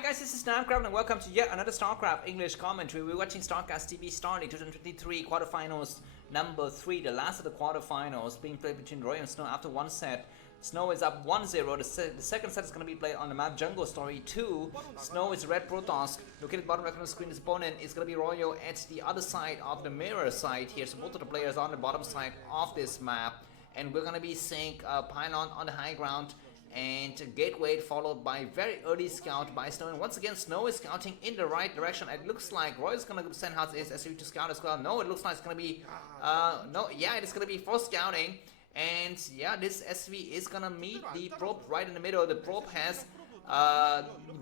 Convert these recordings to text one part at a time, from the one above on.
Hi guys, this is Starcraft and welcome to yet another Starcraft English commentary. We're watching Starcraft TV Star League 2023 quarterfinals number 3, the last of the quarterfinals being played between Roy and Snow after one set. Snow is up 1-0. The second set is going to be played on the map Jungle Story 2. Snow is red Protoss. Located bottom right of the screen, his opponent is going to be Royo at the other side of the mirror side here. So both of the players are on the bottom side of this map. And we're going to be seeing Pylon on the high ground and Gateway followed by very early scout by Snow. And once again, Snow is scouting in the right direction. It looks like Roy is going to send out his SCSL to scout as well. No, it looks like it's going to be it is going to be for scouting. And yeah, this SV is gonna meet the probe right in the middle. The probe has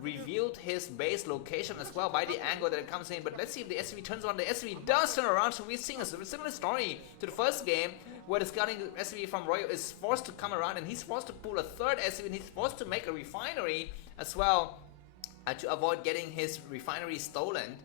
revealed his base location as well by the angle that it comes in. But let's see if the SV turns around. The SV does turn around, so we're seeing a similar story to the first game, where the scouting SV from Royal is forced to come around and he's forced to pull a third SV and he's forced to make a refinery as well to avoid getting his refinery stolen.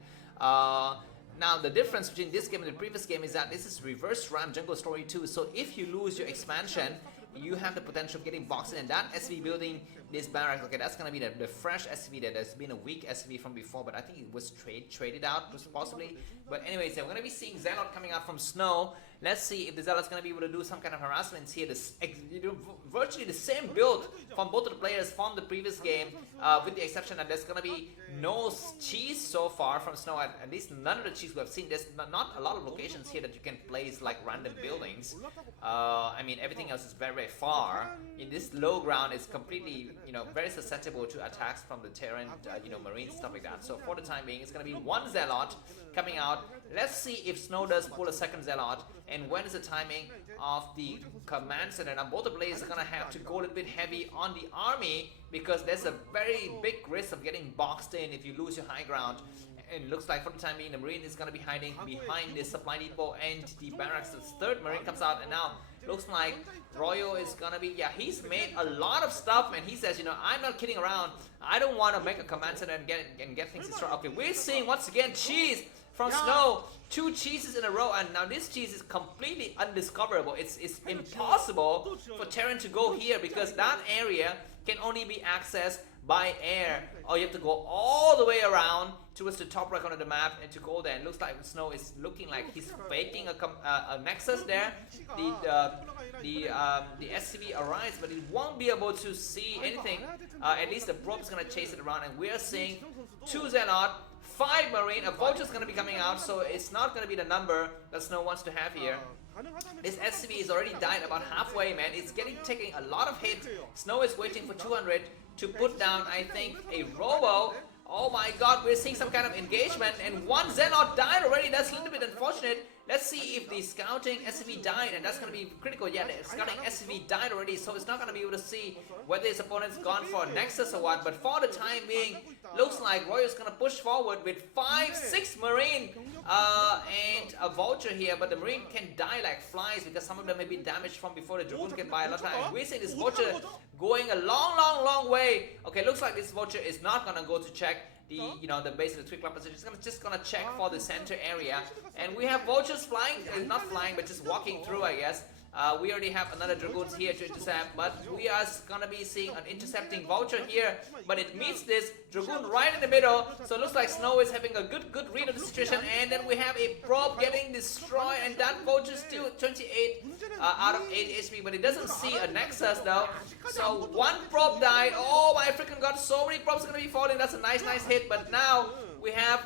Now, the difference between this game and the previous game is that this is reverse RAM Jungle Story 2. So if you lose your expansion, you have the potential of getting boxed in. And that SV building this barracks, okay, that's going to be the fresh SV that has been a weak SV from before. But I think it was traded out, possibly. But anyways, we're going to be seeing Zelle coming out from Snow. Let's see if the Zelle is going to be able to do some kind of harassments here. Virtually the same build from both of the players from the previous game, with the exception that there's going to be no cheese so far from Snow. At least none of the cheese we have seen. There's not a lot of locations here that you can place like random buildings. I mean, everything else is very, very far. In this low ground is completely, very susceptible to attacks from the Terran, Marines, stuff like that. So for the time being, it's going to be one Zealot coming out. Let's see if Snow does pull a second Zealot, and when is the timing of the command center. Now both the players are going to have to go a little bit heavy on the army, because there's a very big risk of getting boxed in if you lose your high ground. And it looks like for the time being, the Marine is going to be hiding behind this supply depot and the barracks. The third Marine comes out, and now looks like Royo is going to be, he's made a lot of stuff, and he says, I'm not kidding around. I don't want to make a command center and get things destroyed. Okay, we're seeing once again cheese from Snow. 2 cheeses in a row, and now this cheese is completely undiscoverable. It's impossible for Terran to go here, because that area can only be accessed by air, or you have to go all the way around towards the top right corner of the map and to go there. And looks like Snow is looking like he's faking a nexus there. The SCV arrives, but it won't be able to see anything. At least the probe is gonna chase it around, and we're seeing 2 Zealot, 5 Marine. A Vulture is gonna be coming out, so it's not gonna be the number that Snow wants to have here. This SCV is already died about halfway, man. It's taking a lot of hit. Snow is waiting for 200 to put down, I think, a Robo. Oh my god, we're seeing some kind of engagement, and 1 Zealot died already. That's a little bit unfortunate. Let's see if the scouting SCV died, and that's going to be critical. Yeah, the scouting SCV died already, so it's not going to be able to see whether his opponent's gone for a Nexus or what. But for the time being, looks like Roy's going to push forward with 5-6 Marine and a Vulture here. But the Marine can die like flies, because some of them may be damaged from before the Dragoon can buy a lot of time. We're seeing this Vulture going a long way. Okay, looks like this Vulture is not going to go to check the base of the Twig Club position. It's just gonna check for the center area, and we have Vultures flying, not flying, but just walking through, I guess. We already have another Dragoons here to intercept, but we are gonna be seeing an intercepting Vulture here, but it meets this Dragoon right in the middle. So it looks like Snow is having a good read of the situation, and then we have a probe getting destroyed, and that Vulture still 28 out of 8 HP, but it doesn't see a Nexus though. So 1 probe died. Oh my freaking god, so many probes gonna be falling. That's a nice hit, but now we have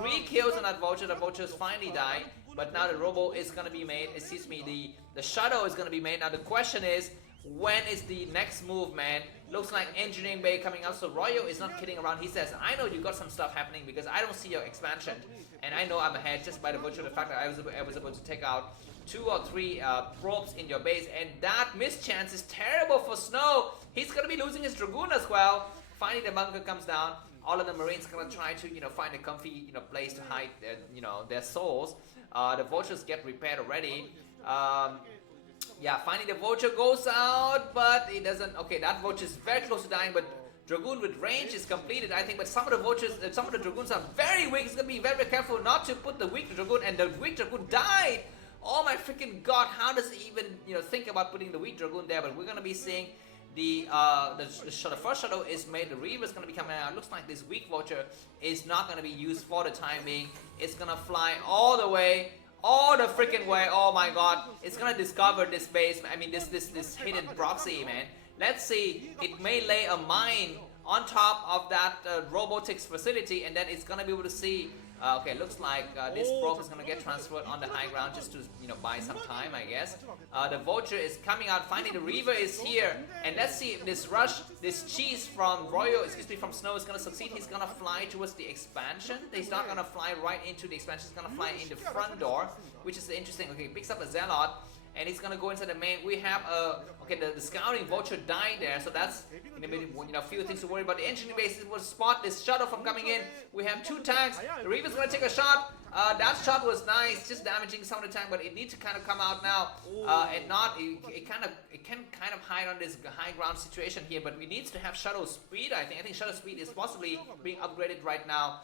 3 kills on that Vulture. The Vultures finally died. But now the Robo is going to be made, the Shadow is going to be made. Now the question is, when is the next move, man? Looks like Engineering Bay coming up, so Royo is not kidding around. He says, I know you got some stuff happening, because I don't see your expansion. And I know I'm ahead just by the virtue of the fact that I was able to take out 2 or 3 probes in your base. And that mischance is terrible for Snow. He's going to be losing his Dragoon as well. Finally the bunker comes down. All of the Marines gonna try to, find a comfy, place to hide their, their souls. The Vultures get repaired already. Finally the Vulture goes out, but it doesn't. Okay, that Vulture is very close to dying, but Dragoon with range is completed, I think. But some of the Vultures, some of the Dragoons are very weak. It's gonna be very careful not to put the weak Dragoon, and the weak Dragoon died. Oh my freaking god! How does he even, think about putting the weak Dragoon there? But we're gonna be seeing the first shadow is made. The Reaver is going to be coming out. Looks like this weak vulture is not going to be used for the time being. It's going to fly all the way, all the freaking way. Oh my god, it's going to discover this base. I mean, this hidden proxy, man. Let's see. It may lay a mine on top of that robotics facility, and then it's going to be able to see. Okay, looks like this probe is going to get transferred on the high ground just to, you know, buy some time, I guess. The vulture is coming out. Finally, the Reaver is here. And let's see if this rush, this cheese from Royo, excuse me, from Snow is going to succeed. He's going to fly towards the expansion. He's not going to fly right into the expansion. He's going to fly in the front door, which is interesting. Okay, he picks up a Zealot. And he's gonna go inside the main. We have okay, the scouting vulture died there, so that's a few things to worry about. The engineering base will spot this shuttle from coming in. We have 2 tanks. The Reaver's gonna take a shot. That shot was nice, just damaging some of the tank, but it needs to kind of come out now, and not it can kind of hide on this high ground situation here. But we need to have shuttle speed. I think shuttle speed is possibly being upgraded right now.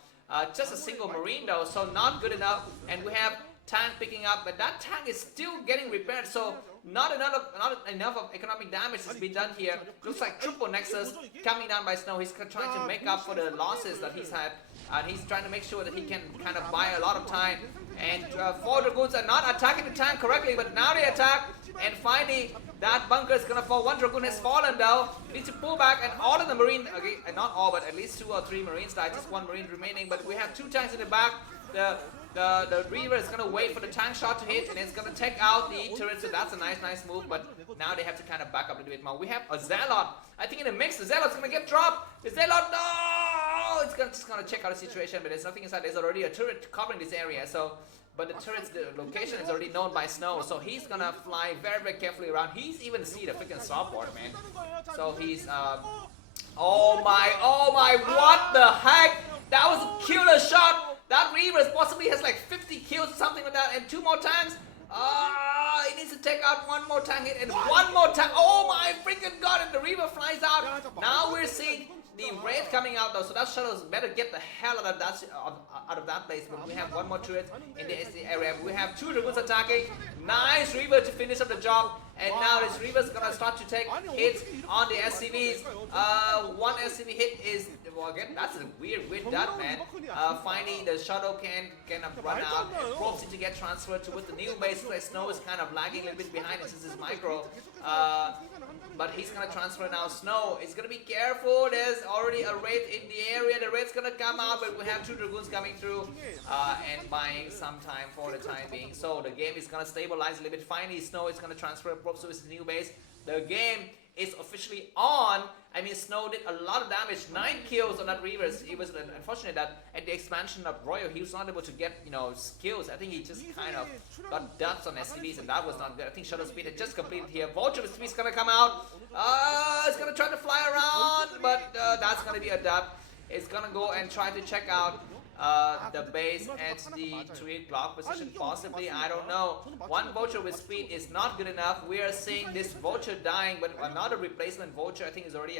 Just a single marine though, so not good enough. And we have tank picking up, but that tank is still getting repaired, so not enough of economic damage has been done here. Looks like triple Nexus coming down by Snow. He's trying to make up for the losses that he's had, and he's trying to make sure that he can kind of buy a lot of time. And 4 Dragoons are not attacking the tank correctly, but now they attack, and finally that bunker is gonna fall. 1 Dragoon has fallen though. Needs to pull back, and all of the Marine, okay, not all, but at least 2 or 3 Marines died. Just 1 Marine remaining, but we have 2 tanks in the back. The Reaver is going to wait for the tank shot to hit, and it's going to take out the turret, so that's a nice move, but now they have to kind of back up a little bit more. We have a Zealot. I think in the mix, the Zealot's going to get dropped. The Zealot, no! It's just going to check out the situation, but there's nothing inside. There's already a turret covering this area, so... But the turret's location is already known by Snow, so he's going to fly very carefully around. He's even see the freaking starboard, man. So he's... Oh my, what the heck? That was a killer shot! That Reaver possibly has like 50 kills or something like that, and 2 more tanks. He needs to take out 1 more tank hit and 1 more tank. Oh my freaking god, and the Reaver flies out. Now we're seeing the Wraith coming out though, so that shuttles better get the hell out of that place. But we have 1 more turret in the SC area. We have 2 Dragoons attacking. Nice Reaver to finish up the job. And now this Reaver's gonna start to take hits on the SCVs. 1 SCV hit is, well, again, that's a weird dot, man. Finally, the shuttle can run out. And probes need to get transferred towards the new base. Where Snow is kind of lagging a little bit behind it since it's micro. But he's gonna transfer now. Snow is gonna be careful. There's already a Wraith in the area. The Wraith's gonna come out, but we have 2 Dragoons coming through and buying some time for the time being. So the game is gonna stabilize a little bit. Finally, Snow is gonna transfer probes to his new base. The game is officially on. I mean, Snow did a lot of damage, 9 kills on that Reaver. It was unfortunate that at the expansion of Royo, he was not able to get, skills. I think he just kind of got duds on SCVs, and that was not good. I think Shuttle Speed had just completed here. Vulture Speed is gonna come out. It's gonna try to fly around, but that's gonna be a dud. It's gonna go and try to check out the base at the 3 o'clock position, possibly, I don't know. 1 Vulture with speed is not good enough. We are seeing this Vulture dying, but another replacement Vulture, I think, is already,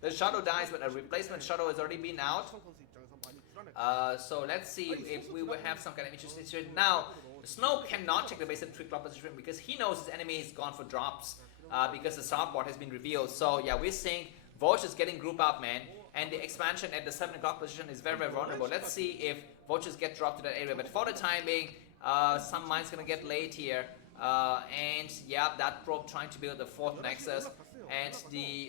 the shuttle dies, but a replacement shuttle has already been out. So let's see if we will have some kind of interesting situation. Now, Snow cannot take the base at 3 o'clock position because he knows his enemy is gone for drops, because the starboard has been revealed. So yeah, we're seeing Vultures getting group up, man. And the expansion at the 7 o'clock position is very vulnerable. Let's see if Vultures get dropped to that area. But for the time being, some mine's gonna get laid here. And yeah, that probe trying to build the 4th Nexus. And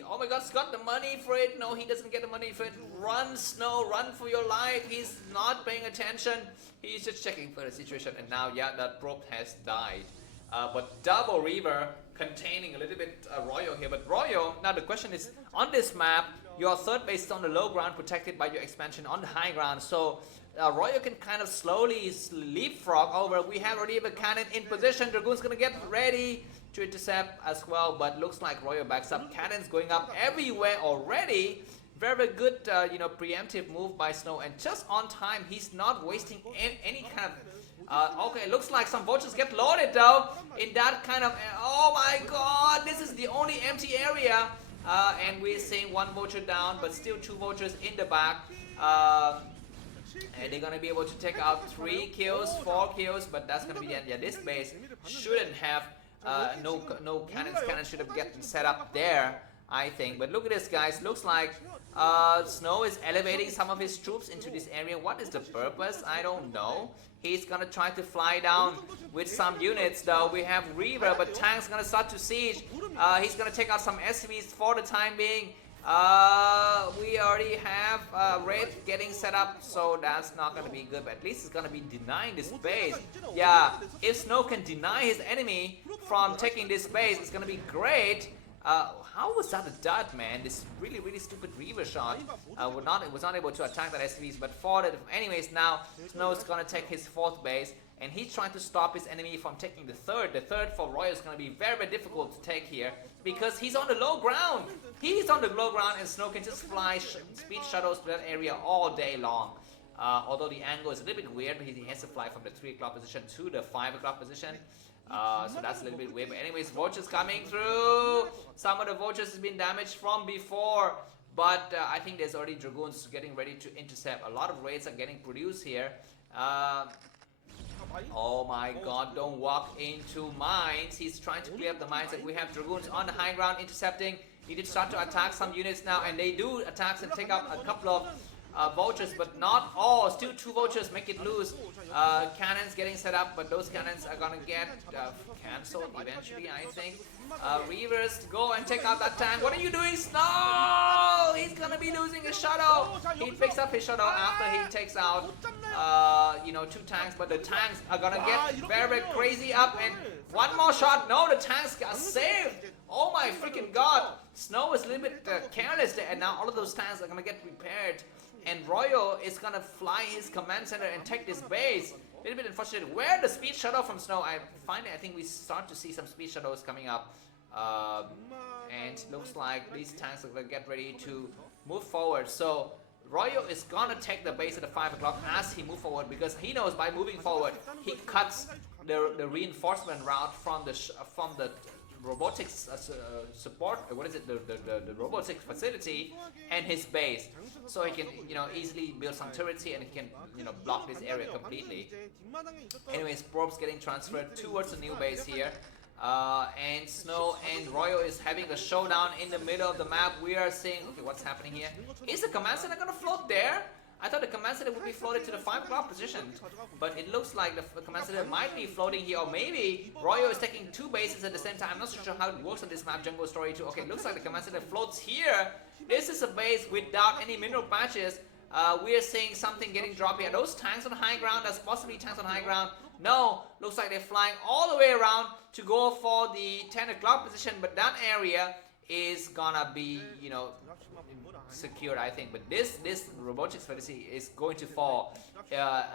oh my god, Scott, the money for it. No, he doesn't get the money for it. Run, Snow, run for your life. He's not paying attention. He's just checking for the situation. And now, yeah, that probe has died. But double Reaver containing a little bit Royo here. But Royo, now the question is, on this map, your 3rd base is on the low ground, protected by your expansion on the high ground. So Royo can kind of slowly leapfrog over. We have already a cannon in position. Dragoon's gonna get ready to intercept as well, but looks like Royo backs up. Cannons going up everywhere already. Very good, preemptive move by Snow, and just on time. He's not wasting any kind of. Okay, looks like some Vultures get loaded though. In that kind of. Oh my god, this is the only empty area. And we're seeing 1 Vulture down, but still 2 Vultures in the back. And they're gonna be able to take out 3 kills, 4 kills, but that's gonna be the end. Yeah, this base shouldn't have no cannons. Cannons should have gotten set up there. I think. But look at this, guys. Looks like Snow is elevating some of his troops into this area. What is the purpose? I don't know. He's gonna try to fly down with some units, though. We have Reaver, but Tank's gonna start to siege. He's gonna take out some SCVs for the time being. We already have Raid getting set up, so that's not gonna be good. But at least it's gonna be denying this base. Yeah, if Snow can deny his enemy from taking this base, it's gonna be great. How was that a dud, man? This really stupid Reaver shot was not able to attack that SCVs, but fought it. Anyways, now Snow's gonna take his 4th base, and he's trying to stop his enemy from taking the 3rd. The 3rd for Royal is gonna be very difficult to take here because he's on the low ground. He's on the low ground, and Snow can just fly speed shuttles to that area all day long. Although the angle is a little bit weird, but he has to fly from the 3 o'clock position to the 5 o'clock position. So that's a little bit weird. But anyways, vultures coming through. Some of the vultures has been damaged from before, but I think there's already dragoons getting ready to intercept. A lot of raids are getting produced here. Oh my god, don't walk into mines. He's trying to clear up the mines, and we have dragoons on the high ground intercepting. He did start to attack some units now, and they do attack and take out a couple of vultures, but not all. Still 2 vultures make it loose. Cannons getting set up, but those cannons are gonna get cancelled eventually, I think. Reavers, go and take out that tank. What are you doing, Snow? He's gonna be losing his shuttle. He picks up his shuttle after he takes out, 2 tanks, but the tanks are gonna get very crazy up, and one more shot. No, the tanks got saved. Oh my freaking god. Snow is a little bit careless there, and now all of those tanks are gonna get repaired. And Royal is gonna fly his command center and take this base. A little bit unfortunate. Where the speed shuttle from Snow? I think we start to see some speed shuttles coming up. And looks like these tanks are gonna get ready to move forward. So Royal is gonna take the base at the 5 o'clock as he moves forward, because he knows by moving forward he cuts the reinforcement route from the robotics support, what is it, the robotics facility and his base, so he can easily build some turrets here, and he can block this area completely. Anyways, probes getting transferred towards the new base here, and Snow and Royal is having a showdown in the middle of the map. We are seeing, okay, what's happening here? Is the command center gonna float there? I thought the command center would be floated to the 5 o'clock position, but it looks like the command center might be floating here, or maybe Royal is taking 2 bases at the same time. I'm not so sure how it works on this map, Jungle Story 2. Okay, looks like the command center floats here. This is a base without any mineral patches. We are seeing something getting dropped here. Those tanks on high ground, that's possibly tanks on high ground. No, looks like they're flying all the way around to go for the 10 o'clock position, but that area is gonna be, secured, I think. But this robotics facility is going to fall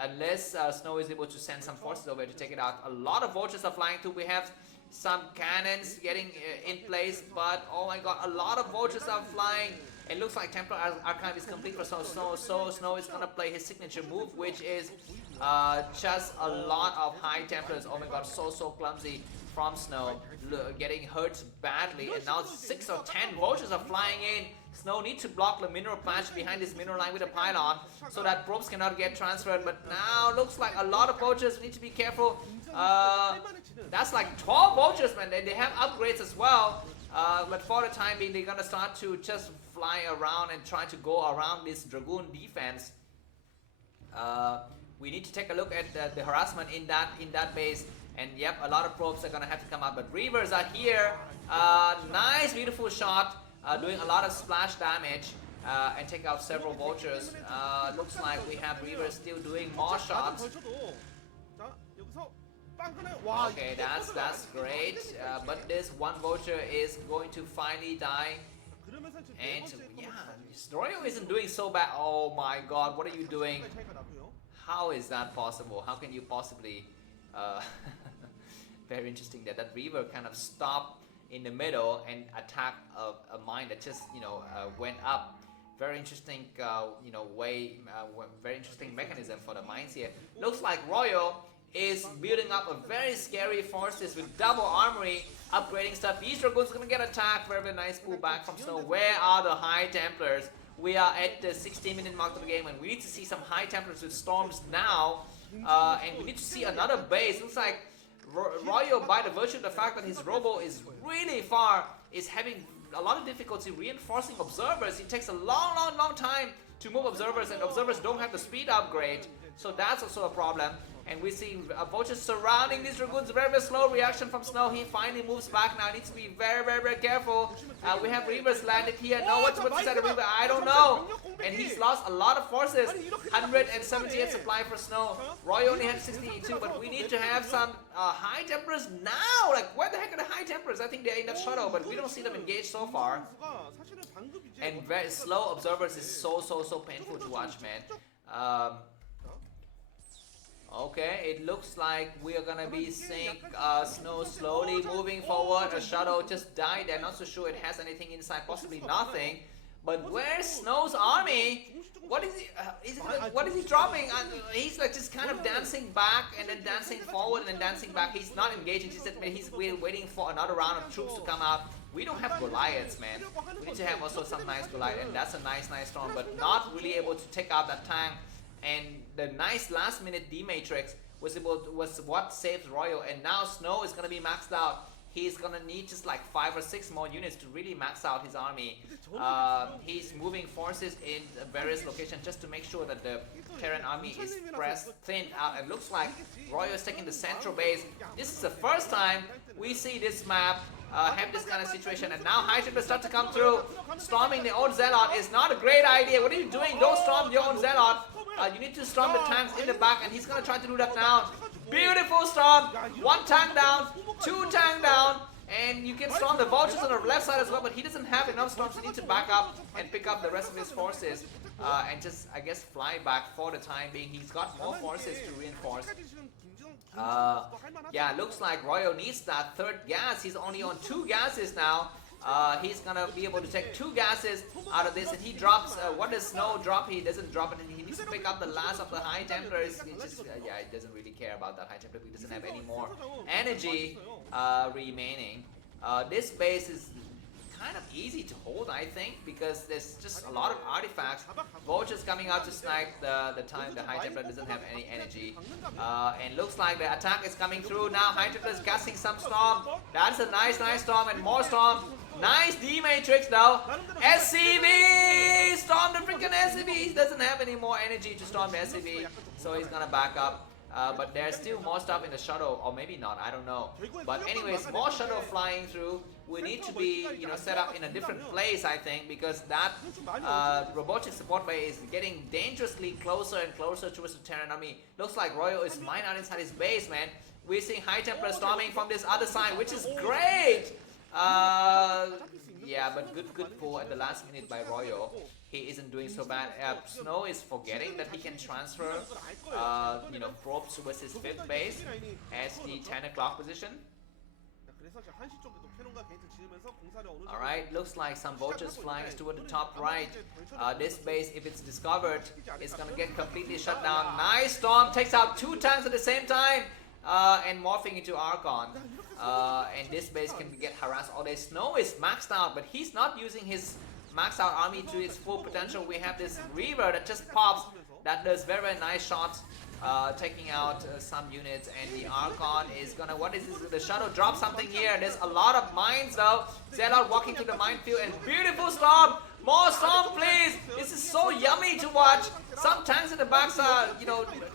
unless Snow is able to send some forces over to take it out. A lot of vultures are flying through. We have some cannons getting in place, but oh my god, a lot of vultures are flying. It looks like Templar Archive is complete for Snow. So Snow is gonna play his signature move, which is just a lot of high Templars. Oh my god, so clumsy from Snow, getting hurt badly, and now 6 or 10 vultures are flying in. Snow needs to block the mineral patch behind this mineral line with a pylon so that probes cannot get transferred, but now looks like a lot of vultures. We need to be careful. That's like 12 vultures, man. They have upgrades as well, but for the time being they're gonna start to just fly around and try to go around this dragoon defense. We need to take a look at the harassment in that base. And yep, a lot of probes are gonna have to come out, but Reavers are here. Nice, beautiful shot, doing a lot of splash damage and take out several vultures. Looks like we have Reavers still doing more shots. Okay, that's great, but this one vulture is going to finally die. And yeah, Royal isn't doing so bad. Oh my god, what are you doing? How is that possible? How can you possibly... very interesting that Reaver kind of stopped in the middle and attacked a mine that just went up. Very interesting very interesting mechanism for the mines here. Looks like Royal is building up a very scary forces with double armory, upgrading stuff. These dragoons are gonna get attacked. Very nice pullback from Snow. Where are the high Templars? We are at the 16-minute mark of the game, and we need to see some high Templars with storms now. And we need to see another base. Looks like Royal, by the virtue of the fact that his robo is really far, is having a lot of difficulty reinforcing observers. It takes a long time to move observers, and observers don't have the speed upgrade. So that's also a problem. And we see vultures surrounding these dragoons. Very slow reaction from Snow. He finally moves back now. Needs to be very careful. We have Reavers landed here. No, what's to set a Reaver? I don't know. And he's lost a lot of forces. 178 supply for Snow. Roy only had 62, but we need to have some High Templars now. Like, where the heck are the High Templars? I think they're in that shadow, but we don't see them engaged so far. And very slow observers is so painful to watch, man. Okay, it looks like we are gonna be seeing Snow slowly moving forward. A shadow just died. I'm not so sure it has anything inside, possibly nothing. But where's Snow's army? What is he? What is he dropping? He's like just kind of dancing back and then dancing forward and then dancing back. He's not engaging. He's waiting for another round of troops to come out. We don't have Goliaths, man. We need to have also some nice Goliath, and that's a nice storm, but not really able to take out that tank. And the nice last-minute D-Matrix was what saved Royal, and now Snow is gonna be maxed out. He's gonna need just like 5 or 6 more units to really max out his army. He's moving forces in various locations just to make sure that the Terran army is thinned out. It looks like Royal is taking the central base. This is the first time we see this map have this kind of situation, and now High Templars start to come through. Storming the own Zealot is not a great idea. What are you doing? Don't storm your own Zealot. You need to storm the tanks in the back, and he's gonna try to do that now. Beautiful storm. 1 tank down, 2 tank down, and you can storm the vultures on the left side as well, but he doesn't have enough storms. He needs to back up and pick up the rest of his forces and just, I guess, fly back for the time being. He's got more forces to reinforce. Yeah, looks like Royal needs that 3rd gas. He's only on 2 gases now. He's gonna be able to take 2 gases out of this, and he drops. What does Snow drop? He doesn't drop it. He needs to pick up the last of the High Templars. He just, yeah, he doesn't really care about that High Templar. He doesn't have any more energy remaining. This base is kind of easy to hold, I think, because there's just a lot of artifacts. Vultures coming out to snipe the time the High Templar doesn't have any energy. And looks like the attack is coming through now. High Templar is casting some storm. That's a nice storm, and more storm. Nice D-Matrix now. SCV! Storm the freaking SCV! He doesn't have any more energy to storm the SCV, so he's gonna back up. But there's still more stuff in the shuttle, or maybe not, I don't know. But anyways, more shuttle flying through. We need to be, set up in a different place, I think, because that robotic support bay is getting dangerously closer and closer towards the Terran army. Looks like Royal is mined out inside his base, man. We're seeing High Templar storming from this other side, which is great! Yeah, but good pull at the last minute by Royal. He isn't doing so bad. Snow is forgetting that he can transfer, probes towards his 5th base at the 10 o'clock position. Alright, looks like some vultures flying toward the top right. This base, if it's discovered, is gonna get completely shut down. Nice storm, takes out 2 tanks at the same time, and morphing into Archon. And this base can get harassed all day. Snow is maxed out, but he's not using his maxed out army to its full potential. We have this Reaver that just pops, that does very nice shots, taking out some units, and the Archon is gonna, what is this? The shuttle drops something here. There's a lot of mines though. Zelle walking through the minefield, and beautiful storm. More storm, please. This is so yummy to watch. Some tanks in the backs are,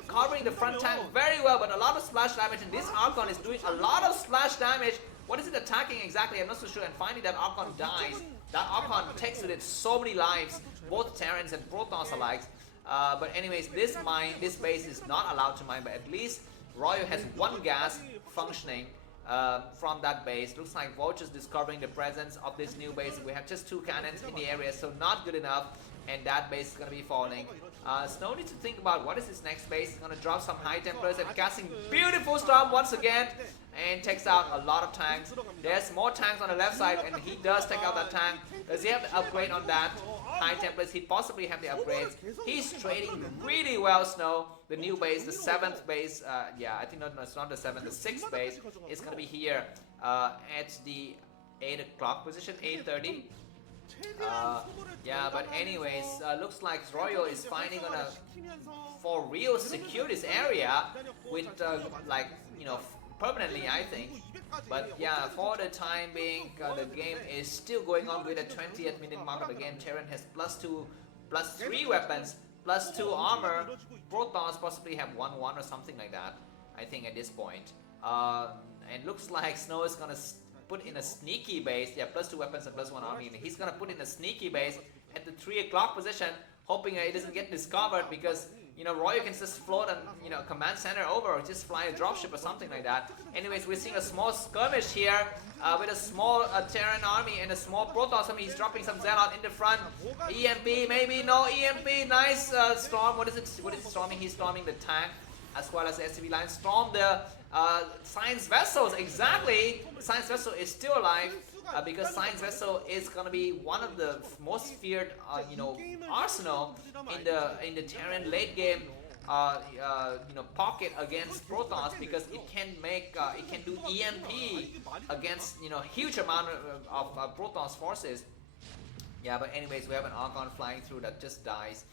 covering the front tank very well, but a lot of splash damage, and this Archon is doing a lot of splash damage. What is it attacking exactly? I'm not so sure. And finally, that Archon dies. That Archon takes with it so many lives, both Terrans and Protons alike. But anyways, this base is not allowed to mine, but at least Royal has 1 gas functioning from that base. Looks like Vulture's discovering the presence of this new base. We have just 2 cannons in the area, so not good enough, and that base is going to be falling. Snow needs to think about what is his next base. He's going to drop some High Templars and casting beautiful storm once again, and takes out a lot of tanks. There's more tanks on the left side, and he does take out that tank. Does he have the upgrade on that? High Templars, he possibly have the upgrades. He's trading really well, Snow. The new base, the 7th base, yeah, I think it's not the 7th, the 6th base is going to be here at the 8 o'clock position, 8:30. Yeah, but anyways, looks like Royal is finally gonna, for real, secure this area with, permanently, I think. But yeah, for the time being, the game is still going on with the 20th minute mark of the game. Terran has +2, +3 weapons, +2 armor. Protoss possibly have 1-1 or something like that, I think, at this point. And looks like Snow is gonna put in a sneaky base. Yeah, +2 weapons and +1 army. And he's gonna put in a sneaky base at the 3 o'clock position, hoping it doesn't get discovered, because you know, Royo can just float and, you know, command center over, or just fly a dropship or something like that. Anyways, we're seeing a small skirmish here with a small Terran army and a small Protoss army. He's dropping some Zealot in the front. EMP, maybe, no EMP. Nice storm. What is it storming? He's storming the tank as well as the SCV line. Storm the science vessels. Exactly. Science vessel is still alive. Because Science Vessel is gonna be one of the most feared, you know, arsenal in the Terran late game, you know, pocket against Protoss, because it can make it can do EMP against, you know, huge amount of Protoss forces. Yeah, but anyways, we have an Archon flying through that just dies.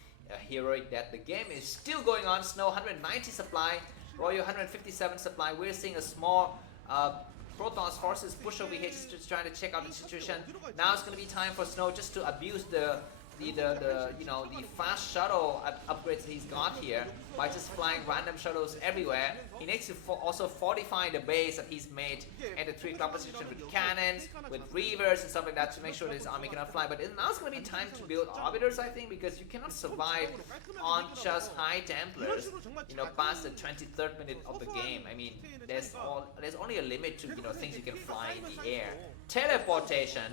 Heroic death. The game is still going on. Snow 190 supply, Royo 157 supply. We're seeing a small Protoss forces push over here, just trying to check out the situation. Now it's going to be time for Snow just to abuse the you know, the fast shuttle upgrades that he's got here by just flying random shuttles everywhere. He needs to also fortify the base that he's made at the 3 o'clock position with cannons, with reavers and stuff like that to make sure that his army cannot fly. But now it's going to be time to build arbiters, I think, because you cannot survive on just high templars, you know, past the 23rd minute of the game. I mean, there's only a limit to, you know, things you can fly in the air. Teleportation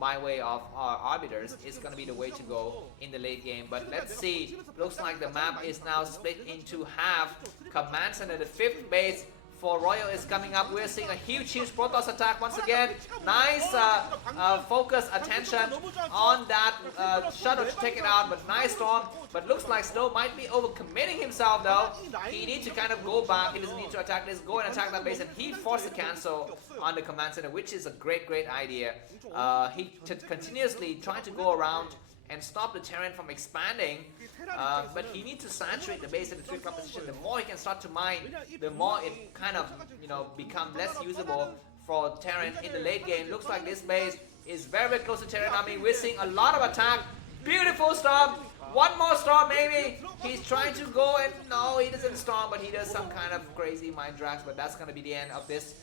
by way of our arbiters is going to be the way to go in the late game. But let's see, looks like the map is now split into half. Command Center, the 5th base for Royal is coming up. We're seeing a huge Protoss attack once again. Nice focus attention on that shuttle to take it out, but nice storm. But looks like Snow might be overcommitting himself though. He needs to kind of go back. He doesn't need to attack this. Go and attack that base, and he forced to cancel on the command center, which is a great idea. He continuously trying to go around and stop the Terran from expanding, but he needs to saturate the base at the 3 o'clock position. The more he can start to mine, the more it kind of, you know, become less usable for Terran in the late game. Looks like this base is very close to Terran army. We're seeing a lot of attack. Beautiful storm. One more storm maybe. He's trying to go, and no, he doesn't storm, but he does some kind of crazy mind drags. But that's going to be the end of this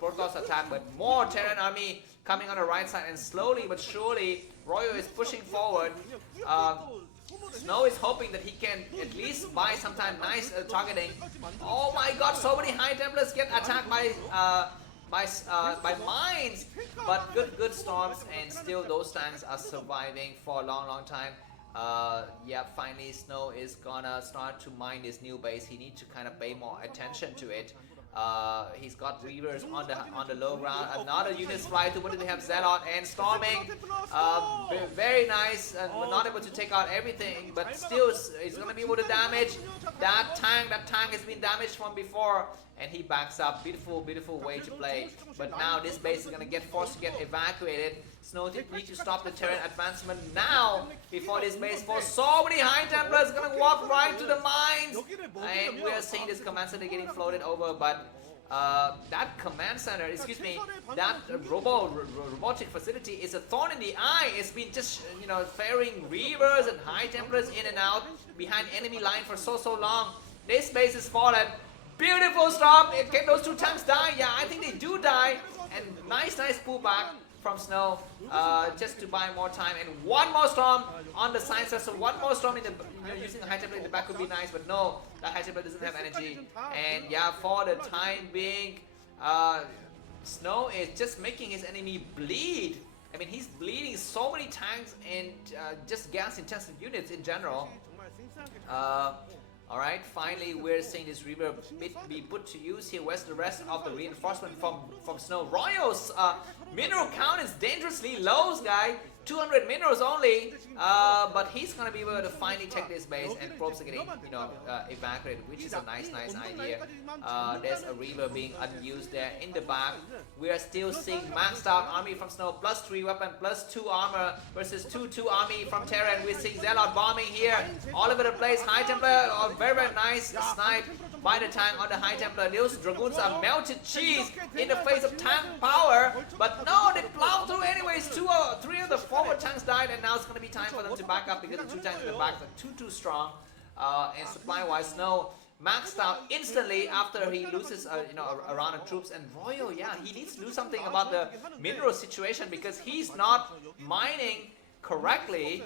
Protoss attack. But more Terran army coming on the right side, and slowly but surely Royo is pushing forward. Snow is hoping that he can at least buy some time. Nice targeting. Oh my god, so many high templars get attacked by mines, but good storms, and still those tanks are surviving for a long time. Yeah, finally Snow is gonna start to mine this new base. He needs to kind of pay more attention to it. He's got reavers on the low ground. Another units fly through. What do they have? Zealot and storming. Very nice. And we're not able to take out everything, but still he's gonna be able to damage that tank. That tank has been damaged from before, and he backs up. Beautiful way to play. But now this base is gonna get forced to get evacuated. Snow needs to stop the Terran advancement now before this base falls. So many high templars gonna walk right to the mines, and we are seeing this command center getting floated over. But that command center, excuse me, that robotic facility is a thorn in the eye. It's been just, you know, ferrying reavers and high templars in and out behind enemy line for so long. This base is fallen. Beautiful storm. Can those 2 tanks die? Yeah, I think they do die. And nice pullback from Snow, just to buy more time. And one more storm on the science vessel. One more storm in the, you know, using a high templar in the back would be nice, but no, that high templar doesn't have energy. And yeah, for the time being, Snow is just making his enemy bleed. I mean, he's bleeding so many tanks and just gas-intensive units in general. Alright, finally we're seeing this reaver be put to use here. Where's the rest of the reinforcement from Snow? Royal's mineral count is dangerously low, guy. 200 minerals only, but he's gonna be able to finally take this base, and probes are getting, evacuated, which is a nice idea. There's a Reaver being unused there in the back. We are still seeing maxed out army from Snow, +3 weapon, +2 armor versus 2 army from Terran. We're seeing Zealot bombing here all over the place. High Templar, very nice snipe by the tank on the High Templar. Those Dragoons are melted cheese in the face of tank power, but no, they plow through anyways. 2 or 3 of the forward tanks died, and now it's going to be time for them to back up because the 2 tanks in the back are too strong. And supply-wise, Snow maxed out instantly after he loses a round of troops. And Royal, yeah, he needs to do something about the mineral situation because he's not mining correctly.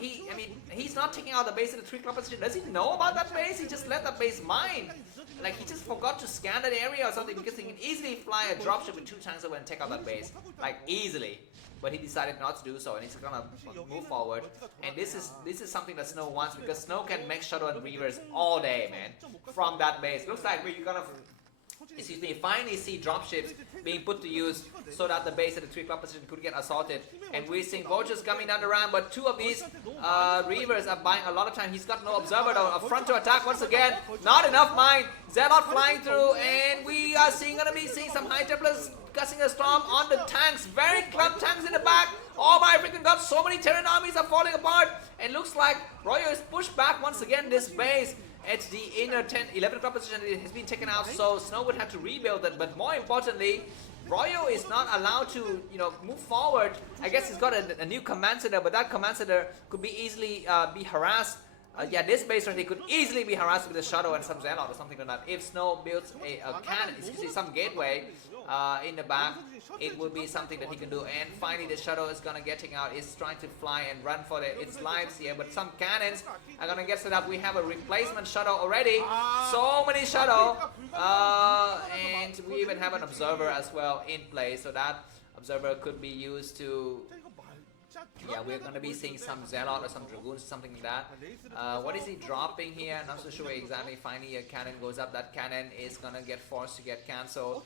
He's not taking out the base at the 3 club position. Does he know about that base? He just let that base mine. Like, he just forgot to scan that area or something because he can easily fly a dropship with 2 tanks over and take out that base. Like, easily. But he decided not to do so, and he's gonna move forward. And this is something that Snow wants because Snow can make Shadow and Reavers all day, man, from that base. Looks like we're gonna finally see dropships being put to use so that the base at the 3 club position could get assaulted. And we're seeing vultures coming down the ramp, but 2 of these Reavers are buying a lot of time. He's got no observer though. A front to attack once again. Not enough mine. Zealot flying through, and we are gonna be seeing some High Templars casting a storm on the tanks. Very club tanks in the back. Oh my freaking god, so many Terran armies are falling apart. And looks like Royo is pushed back once again. This base at the inner 11 club position has been taken out, so Snow would have to rebuild it. But more importantly, Royo is not allowed to, move forward. I guess he's got a new command center, but that command center could be easily be harassed. Yeah, this base right here could easily be harassed with a Shadow and some Zealot or something like that. If Snow builds a cannon, some gateway in the back, it will be something that he can do. And finally, the Shadow is gonna getting out. It's trying to fly and run for its lives here, but some cannons are gonna get set up. We have a replacement Shadow already. So many Shadow, and we even have an observer as well in play. So that observer could be used to. Yeah, we're going to be seeing some Zealot or some Dragoons, something like that. What is he dropping here? Not so sure exactly. Finally, a cannon goes up. That cannon is going to get forced to get cancelled.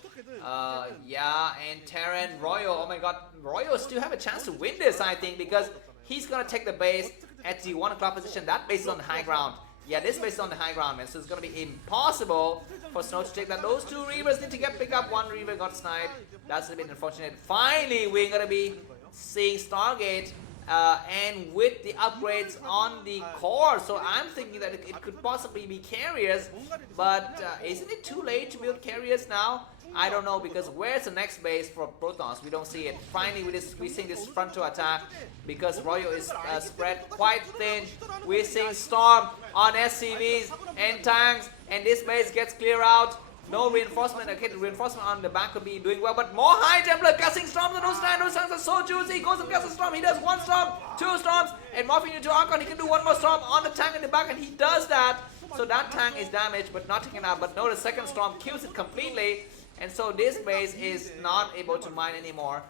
Yeah, and Terran, Royo. Oh my god, Royo still have a chance to win this, I think, because he's going to take the base at the 1 o'clock position. That base is on the high ground. Yeah, this base is on the high ground, man. So it's going to be impossible for Snow to take that. Those 2 Reavers need to get picked up. 1 Reaver got sniped. That's a bit unfortunate. Finally, we're going to be seeing Stargate and with the upgrades on the core. So I'm thinking that it could possibly be carriers, but isn't it too late to build carriers now? I don't know, because where's the next base for Protons? We don't see it. Finally, we're seeing this front to attack because Royo is spread quite thin. We're seeing Storm on SCVs and tanks, and this base gets clear out. No reinforcement. Okay, the reinforcement on the back could be doing well, but more High Templar casting storms. Those tanks are so juicy. He goes and casts a storm. He does 1 storm, 2 storms, and morphing into Archon. He can do 1 more storm on the tank in the back, and he does that. So that tank is damaged, but not taken out. But no, the second storm kills it completely, and so this base is not able to mine anymore.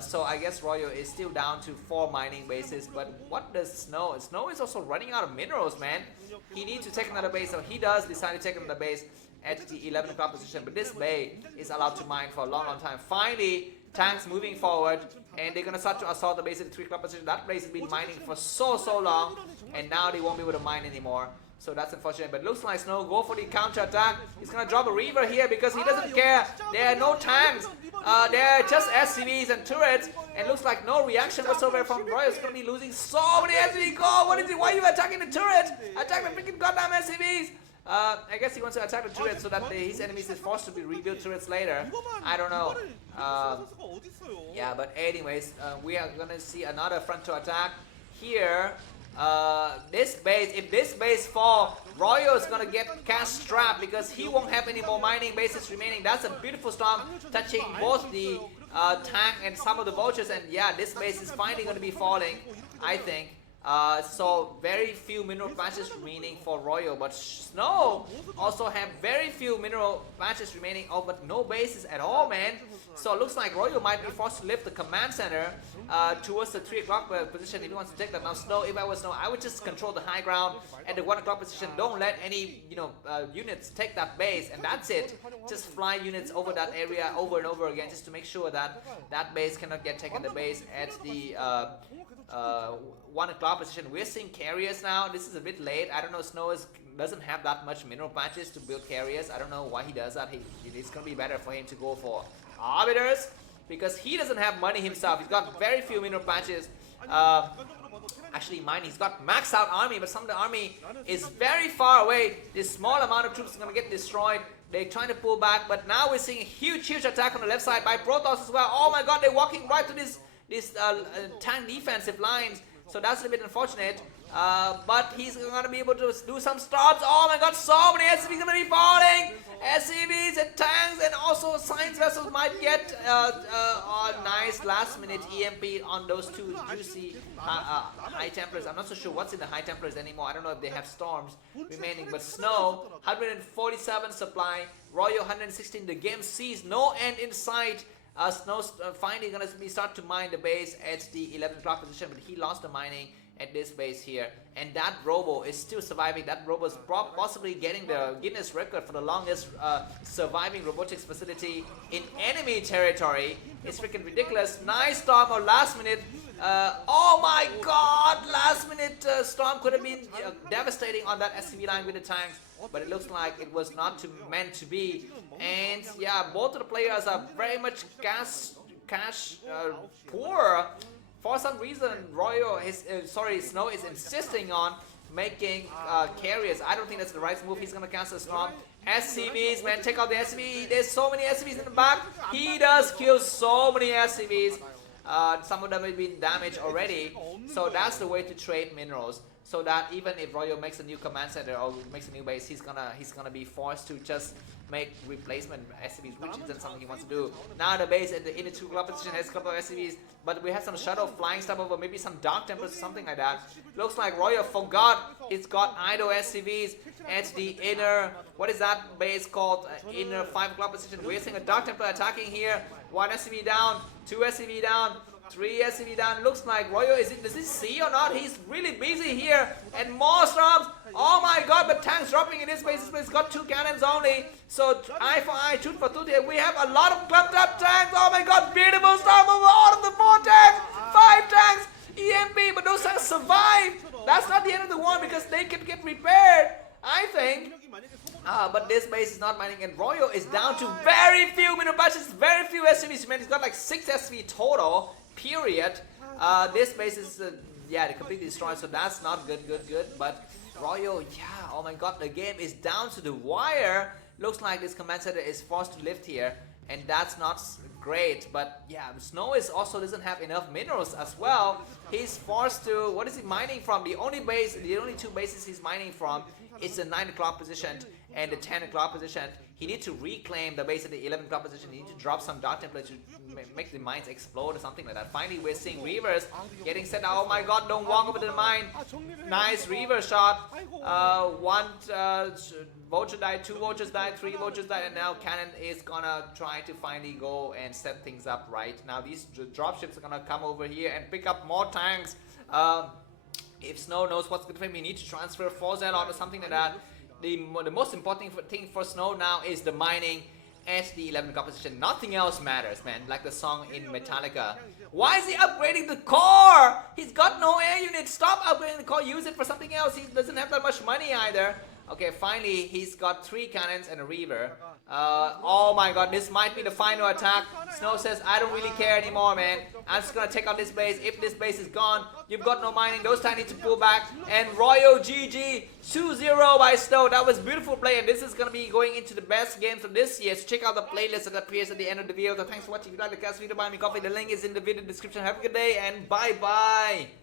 So I guess Royo is still down to 4 mining bases. But what does Snow? Snow is also running out of minerals, man. He needs to take another base, so he does decide to take another base at the 11 o'clock position, but this bay is allowed to mine for a long time. Finally, tanks moving forward, and they're gonna start to assault the base at the 3 o'clock position. That base has been mining for so long, and now they won't be able to mine anymore. So that's unfortunate, but looks like Snow go for the counter attack. He's gonna drop a Reaver here because he doesn't care. There are no tanks. There are just SCVs and turrets, and looks like no reaction whatsoever from Roy. Is gonna be losing so many SCVs. Go! What is it? Why are you attacking the turret? Attack the freaking goddamn SCVs! I guess he wants to attack the turrets so that his enemies is forced to be rebuilt turrets later. I don't know. Yeah, but anyways, we are gonna see another front to attack here. This base, if this base fall, Royo is gonna get cast trap because he won't have any more mining bases remaining. That's a beautiful storm touching both the tank and some of the vultures, and yeah, this base is finally gonna be falling, I think. So very few mineral patches remaining for Royal, but Snow also have very few mineral patches remaining. Oh, but no bases at all, man. So it looks like Royal might be forced to lift the command center towards the 3 o'clock position if he wants to take that. Now Snow, if I was Snow, I would just control the high ground at the 1 o'clock position. Don't let any units take that base, and that's it. Just fly units over that area over and over again, just to make sure that that base cannot get taken. The base at the 1 o'clock position. We're seeing carriers now. This is a bit late. I don't know. Snow doesn't have that much mineral patches to build carriers. I don't know why he does that. It's gonna be better for him to go for arbiters, because he doesn't have money himself. He's got very few mineral patches. Actually, mine, he's got maxed out army, but some of the army is very far away. This small amount of troops are gonna get destroyed. They're trying to pull back, but now we're seeing a huge attack on the left side by Protoss as well. Oh my god, they're walking right to this tank defensive lines. So that's a bit unfortunate. But he's gonna be able to do some stops. Oh my god, so many SCVs gonna be falling. SCVs and tanks, and also science vessels might get a nice last minute EMP on those two juicy high templars. I'm not so sure what's in the high templars anymore. I don't know if they have storms remaining, but Snow 147 supply, Royal 116. The game sees no end in sight. Snow's finally gonna start to mine the base at the 11 o'clock position, but he lost the mining at this base here, and that robo is still surviving. That robo is possibly getting the Guinness record for the longest surviving robotics facility in enemy territory. It's freaking ridiculous. Nice storm or last minute. Oh my god, last minute storm could have been devastating on that SCV line with the tanks, but it looks like it was not meant to be. And yeah, both of the players are very much cash poor. For some reason, Snow is insisting on making carriers. I don't think that's the right move. He's gonna cast a storm. SCVs, man, check out the SCV. There's so many SCVs in the back. He does kill so many SCVs. Some of them have been damaged already. So that's the way to trade minerals. So that even if Royal makes a new command center or makes a new base, he's gonna be forced to just make replacement SCVs, which isn't something he wants to do. Now the base in the 2 o'clock position has a couple of SCVs, but we have some shuttle flying stuff over, maybe some Dark Templars or something like that. Looks like Royal forgot he's got idle SCVs at the inner, what is that base called? Inner 5 o'clock position. We're seeing a Dark Templar attacking here. 1 SCV down, 2 SCV down, 3 SCV down. Looks like Royal, does he see or not? He's really busy here. And more storms. Oh my god, but tanks dropping in this base. This base got 2 cannons only. So eye for eye, tooth for tooth here. We have a lot of clumped up tanks. Oh my god, beautiful storm over all of the 4 tanks. 5 tanks. EMP, but those tanks survive. That's not the end of the war, because they can get repaired, I think. But this base is not mining, and Royal is down to very few mineral patches, very few SCVs. Man, he's got like 6 SCV total, period. This base is, completely destroyed, so that's not good. But Royal, yeah, oh my god, the game is down to the wire. Looks like this command center is forced to lift here, and that's not great. But yeah, Snow doesn't have enough minerals as well. He's forced to, what is he mining from? The only 2 bases he's mining from is the 9 o'clock position and the 10 o'clock position. He needs to reclaim the base at the 11 o'clock position. He needs to drop some Dark Templar to make the mines explode or something like that. Finally, we're seeing Reavers getting set out. Oh my god, don't walk over to the mine. Nice Reaver shot. 1 Vulture died, 2 Vultures died, 3 Vultures died, and now Cannon is gonna try to finally go and set things up right. Now these dropships are gonna come over here and pick up more tanks. If Snow knows what's good for him, he needs to transfer 4 Zelle or something like that. The most important thing for Snow now is the mining at the 11 o'clock position. Nothing else matters, man, like the song in Metallica. Why is he upgrading the core? He's got no air unit. Stop upgrading the core, use it for something else. He doesn't have that much money either. Okay, finally, he's got 3 cannons and a Reaver. Oh my god, this might be the final attack. Snow says, I don't really care anymore, man. I'm just gonna take out this base. If this base is gone, you've got no mining. Those tanks need to pull back. And Royal GG 2-0 by Snow. That was beautiful play, and this is gonna be going into the best games of this year. So check out the playlist that appears at the end of the video. So thanks for watching. If you like the cast video, buy me coffee. The link is in the video description. Have a good day, and bye-bye.